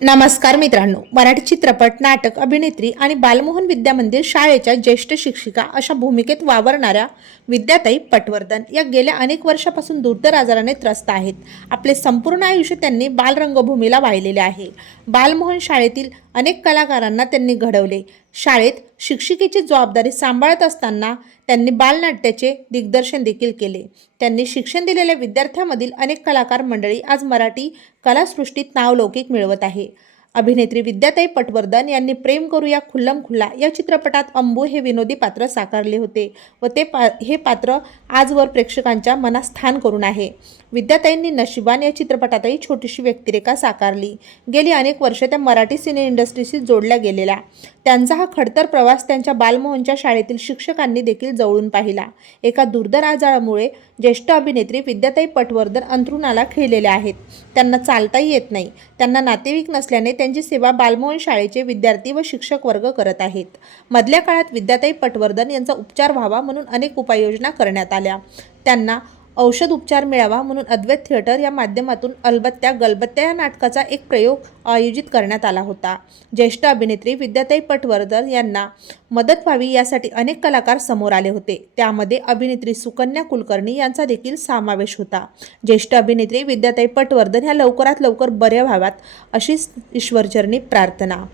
नमस्कार मित्रांनो मराठी चित्रपट नाटक अभिनेत्री आणि बालमोहन विद्यामंदिर शाळेच्या ज्येष्ठ शिक्षिका अशा भूमिकेत वावरणाऱ्या विद्याताई पटवर्धन या गेल्या अनेक वर्षापासून दुर्धर आजाराने त्रस्त आहेत. आपले संपूर्ण आयुष्य त्यांनी बालरंगभूमीला वाहिलेले आहे. बालमोहन शाळेतील अनेक कलाकारांना त्यांनी घडवले. शाळेत शिक्षिकेची जबाबदारी सांभाळत असताना त्यांनी बालनाट्याचे दिग्दर्शन देखील केले. त्यांनी शिक्षण दिलेल्या विद्यार्थ्यांमधील अनेक कलाकार मंडळी आज मराठी कलासृष्टीत नावलौकिक मिळवत आहे. अभिनेत्री विद्याताई पटवर्धन यांनी प्रेम करूया खुल्लम खुल्ला या चित्रपटात अंबू हे विनोदी पात्र साकारले होते व ते पा हे पात्र आजवर प्रेक्षकांच्या मनात स्थान करून आहे. विद्याताईंनी नशिबान या चित्रपटातही छोटीशी व्यक्तिरेखा साकारली. गेली अनेक वर्ष त्या मराठी सिने इंडस्ट्रीशी जोडल्या गेलेल्या. त्यांचा हा खडतर प्रवास त्यांच्या बालमोहनच्या शाळेतील शिक्षकांनी देखील जवळून पाहिला. एका दुर्धर आजारामुळे ज्येष्ठ अभिनेत्री विद्याताई पटवर्धन अंथरुणाला खेळलेल्या आहेत. त्यांना चालताही येत नाही. त्यांना नातेवाईक नसल्याने त्यांची सेवा बालमोहन शाळेचे विद्यार्थी व शिक्षक वर्ग करत आहेत. मधल्या काळात विद्याताई पटवर्धन यांचा उपचार व्हावा म्हणून अनेक उपाययोजना करण्यात आल्या. त्यांना औषध उपचार मिळावा म्हणून अद्वैत थिएटर या माध्यमातून अलबत्त्या गलबत्त्या या नाटकाचा एक प्रयोग आयोजित करण्यात आला होता. ज्येष्ठ अभिनेत्री विद्याताई पटवर्धन यांना मदत व्हावी यासाठी अनेक कलाकार समोर आले होते. त्यामध्ये अभिनेत्री सुकन्या कुलकर्णी यांचा देखील समावेश होता. ज्येष्ठ अभिनेत्री विद्याताई पटवर्धन ह्या लवकरात लवकर बऱ्या व्हाव्यात अशीच ईश्वरचरणी प्रार्थना.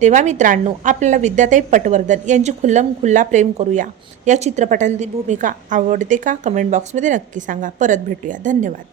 तेव्हा मित्रांनो आपल्याला विद्याताई पटवर्धन यांची खुल्लम खुल्ला प्रेम करूया. या चित्रपटातील भूमिका आवडते का? कमेंट बॉक्समध्ये नक्की सांगा. परत भेटूया. धन्यवाद.